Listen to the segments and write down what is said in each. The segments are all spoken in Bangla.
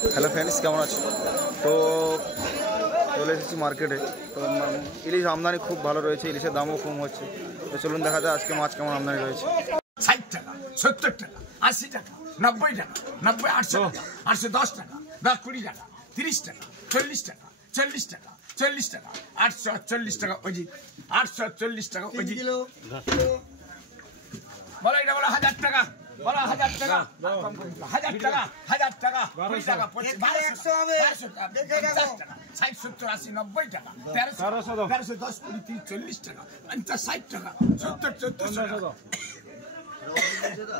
হ্যালো ফ্রেন্ডস, কেমন আছো? তো চলে এসেছি মার্কেটে। তো ইলিশ আমদানি খুব ভালো রয়েছে, ইলিশের দামও কম হচ্ছে। তো চলুন দেখা যায় আজকে মাছ কেমন আমদানি রয়েছে। 60 টাকা, 70 টাকা, 80 টাকা, 90 টাকা, 90, 800 টাকা, 810 টাকা, 10-20 টাকা, 30 টাকা, 40 টাকা, 40 টাকা, 40 টাকা, 840 টাকা অজিত, 840 টাকা অজিত। বলো এটা বলো 1000 টাকা, বলো 1000 টাকা, 1000 টাকা, 1000 টাকা, 20 টাকা, 1200 হবে, 50 টাকা, 60, 70, 80, 90 টাকা, 1300, 1310, 20, 30, 40 টাকা, 50, 60 টাকা, 70,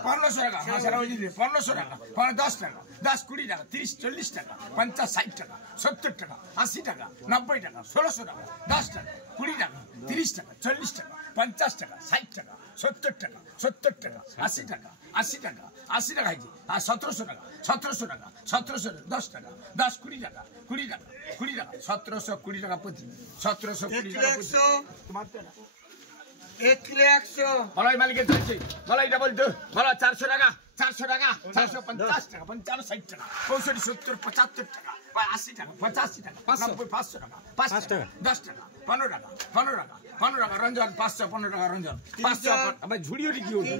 1400 টাকা, 1500 টাকা, 1500 টাকা, 10 টাকা, 10, 20 টাকা, 30, 40 টাকা, 50, 60 টাকা, 70 টাকা, 80 টাকা, 90 টাকা, 1600 টাকা, 10 টাকা, 20 টাকা, 30 টাকা, 40 টাকা, 50 টাকা, 60 টাকা, 70 টাকা, 70 টাকা, 80 টাকা, 80 টাকা, 80 টাকা হয়েছে। আর 1700 টাকা, 1700 টাকা, 1700, 10 টাকা, 10, 20 টাকা, 20 টাকা, 20 টাকা, 1720 টাকা প্রতি, 1720 টাকা প্রতি। তোমার তো না 1 কিলো 100। বলাই মালিকের চাইছে, বলাই ডাবল 2, বলা 400 টাকা, 400 টাকা, 450 টাকা, 55, 60 টাকা, 65, 70, 75 টাকা, 80 টাকা, 85 টাকা, 90, 500 টাকা, 5 টাকা, 10 টাকা, 15 টাকা, 15 টাকা, 15 টাকা রঞ্জন, 500, 15 টাকা রঞ্জন, 500, আবার ঝুড়িও কি হলো,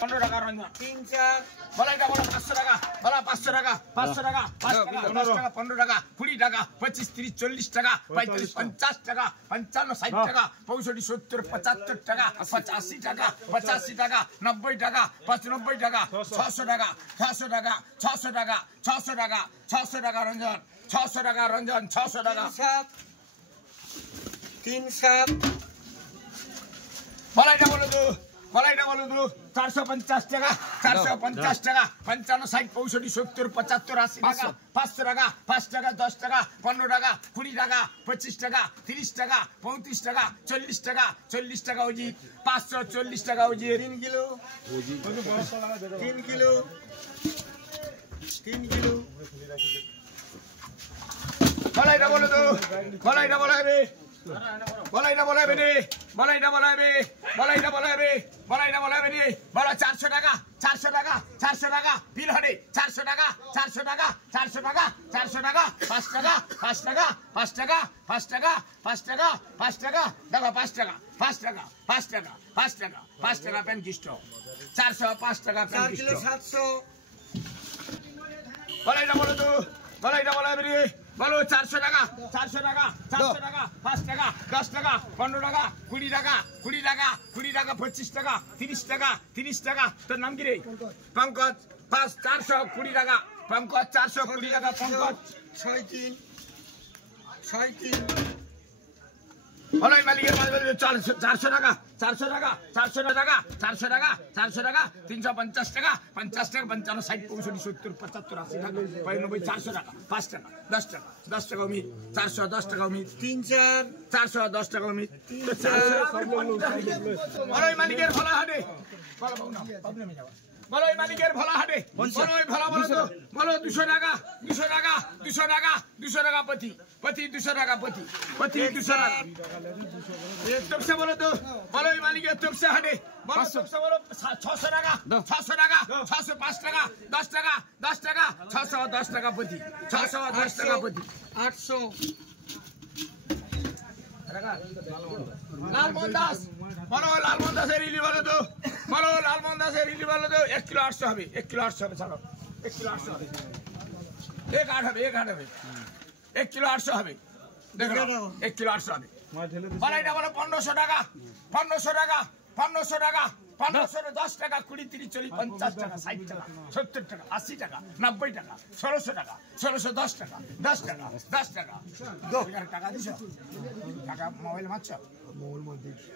15 টাকা রঞ্জন, 3-4, বলা এটা বলো 500 টাকা, বলা 500 টাকা, 500 টাকা, 5 টাকা, 10 টাকা, 15 টাকা, 20 টাকা, 25, 30, 40 টাকা, 35, 50 টাকা, 55, 60 টাকা, 65, 70, 75 টাকা, 85 টাকা, 85 টাকা, 90 টাকা, 95 টাকা, 600 টাকা, 600 টাকা, 600 টাকা, 600 টাকা, 600 টাকা রঞ্জন, 600 টাকা রঞ্জন, 600 টাকা, 3-7, বলা এটা বলো তো, বলা এটা বলো তো 450 টাকা, 450 টাকা, 55, 60, 65, 70, 75, 80 টাকা, 500 টাকা, 5 টাকা, 10 টাকা, 15 টাকা, 20 টাকা, 25 টাকা, 30 টাকা, 35 টাকা, 40 টাকা, 40 টাকা অজিত, 540 টাকা অজিত, 3 কিলো, 3 কিলো, 3 কিলো, বলা এটা বলো তো, বলা এটা বলা হবে, বলা এটা বলা হবে রে, বলা এটা বলা হবে, বলা এটা বলা হবে, বলা এটা বলা হবে রে, বলা 400 টাকা, 400 টাকা, 400 টাকা, বিল হরে 400 টাকা, 400 টাকা, 400 টাকা, 400 টাকা, 5 টাকা, 5 টাকা, 5 টাকা, 5 টাকা, 5 টাকা, 5 টাকা, দেখো 5 টাকা, 5 টাকা, 5 টাকা, 5 টাকা, 5 টাকা 35, 405 টাকা 35, 700, বলা এটা বলো তো, বলা এটা বলা হবে রে, বলো 400 টাকা, 400 টাকা, 400 টাকা, 5 টাকা, 10 টাকা, 15 টাকা, 20 টাকা, 20 টাকা, 20 টাকা, 25 টাকা, 30 টাকা, 30 টাকা, তোর নাম কি রে? পঙ্কজ, 420 টাকা, পঙ্কজ 420 টাকা, পঙ্কজ 63, বলো মালিকের 400 টাকা, 400 টাকা, 400 টাকা, 400 টাকা, 400 টাকা, 350 টাকা, 50 টাকা, 55, 60, 65, 70, 75, 80 টাকা, 90, 400 টাকা, 5 টাকা, 10 টাকা, 10 টাকা অমিত, 410 টাকা অমিত, 3-4, 410 টাকা অমিত, বলো মালিকের ভোলা হাটে, বলো মালিকের ভোলা হাটে, বলো ভোলা বলো তো, বলো 200 টাকা, 200 টাকা, 200 টাকা, 200 টাকা প্রতি, প্রতি 200 টাকা প্রতি, প্রতি 200 টাকা, তপসা বলো তো, বলো মালিকের তপসা হাটে, বলো তপসা বলো 600 টাকা, 600 টাকা, 605 টাকা, 10 টাকা, 10 টাকা, 610 টাকা প্রতি, 610 টাকা প্রতি, 800, লালমোহন দাস, বলো লালমোহন দাসের ইলি বলো তো, বলো লালমোহন দাসের ইলি বলো তো, 1 কিলো 800 হবে, 1 কিলো 800 হবে, ছাড়ো 1 কিলো 800 হবে, 1 8 হবে, 1 8 হবে, 1 কিলো 800 হবে, দেখো 1 কিলো 800 হবে, বলো এটা বলো 1500 টাকা, 1500 টাকা, 1500 টাকা, 1500, 10 টাকা, 20, 30, 40, 50 টাকা, 60 টাকা, 70 টাকা, 80 টাকা, 90 টাকা, 1600 টাকা, 1610 টাকা, 10 টাকা, 10 টাকা, টাকা দিছ টাকা মোবাইল মারছ,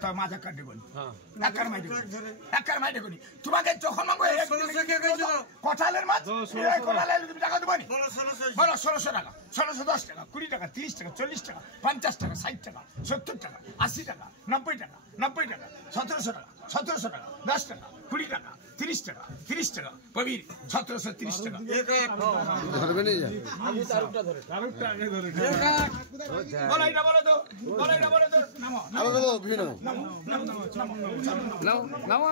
তো মাথা কাটে বলি, একার মাইটে করি, তোমাকে যখন কঠালের মাছ, কঠালের টাকা দেবো নি, বলো 1600 টাকা, 1610 টাকা, 20 টাকা, 30 টাকা, 40 টাকা, 50 টাকা, 60 টাকা, 70 টাকা, 80 টাকা, 90 টাকা, 90 টাকা, 1700 টাকা, 1700 টাকা, 10 টাকা, 20 টাকা 30 টাকা 30 টাকা কবির 1730 টাকা বলো এটা বলো তো নামো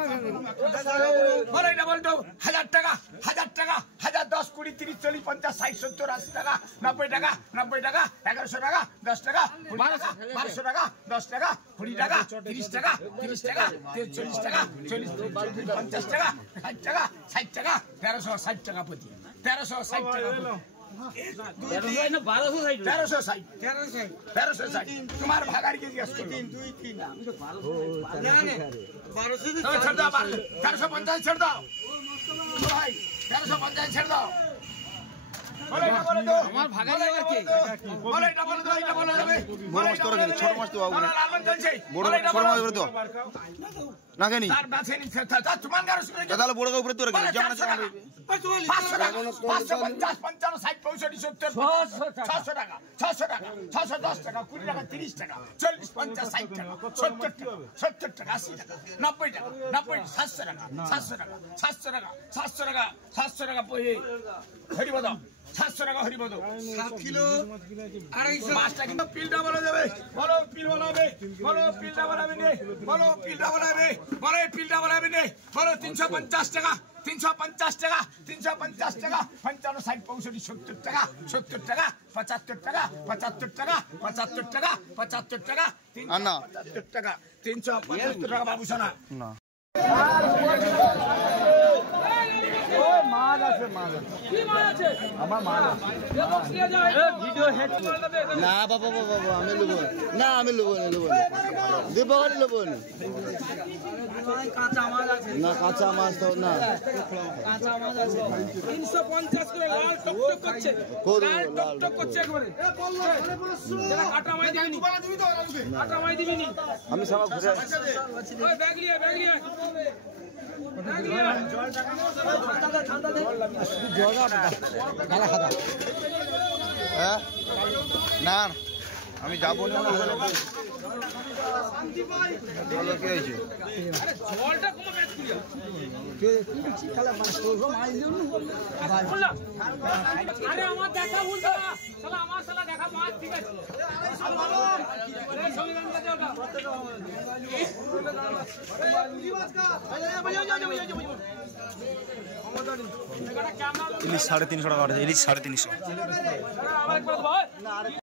বলো এটা বলো তো 1000 টাকা 1000 10 20 30 40 50 60 70 80 টাকা 90 টাকা 1100 টাকা 10 টাকা 1200 টাকা 10 টাকা 20 টাকা 30 টাকা 40 টাকা 50 টাকা 60 টাকা 60 টাকা 60 টাকা 1360 টাকা প্রতি 1360 টাকা 1360 তোমার ভাগার কে জিজ্ঞাসা করো 1350 ছেড়ে দাও ভাই 1350 ছেড়ে দাও আমার ভাগালি আবার কে বড় মাছ তোরা গেলি ছোট মাছ তো বাবু বড় ছোট মাছ উপরে তো না কেনি তাহলে বড় উপরে তোরা গেলি যেমন আছে 550 55 60 65 70 600 টাকা 610 টাকা 20 টাকা 30 টাকা 40 50 60 টাকা 70 টাকা 80 টাকা 90 টাকা 700 টাকা 700 টাকা হরিবদ 700 টাকা হরিবদ 7 কিলো 250 মাছটা কিন্তু পিলটা বলা যাবে বলো পিল বানাবে বলো পিলটা বানাবে নে বলো পিলটা বানাবে বলো পিলটা বানাবে নে বলো 350 টাকা 350 টাকা 350 টাকা 55 60 65 70 টাকা 70 টাকা 75 টাকা 75 টাকা 75 টাকা 75 টাকা 375 টাকা 375 টাকা বাবু সোনা না না বাবা আমি নেবো না আমি নেবো দেবো নেবো না কাঁচা মাছ তো না 350 করে লাল টকটক করছে লাল টকটক করছে একবারে কাটা মাই দিবিনি কাটা মাই দিবিনি আমি সব ঘুরে ওই ব্যাগ লিয়ে হ্যাঁ না আমি যাবো না ভালো কি হয়েছে জলটা কোনো ব্যাগ তুই আরে আমার দেখা বলতো না শালা আমার শালা দেখা মাছ ঠিক আছে সংবিধান কাছে ওটা ইলিশ 350 টাকা ইলিশ 350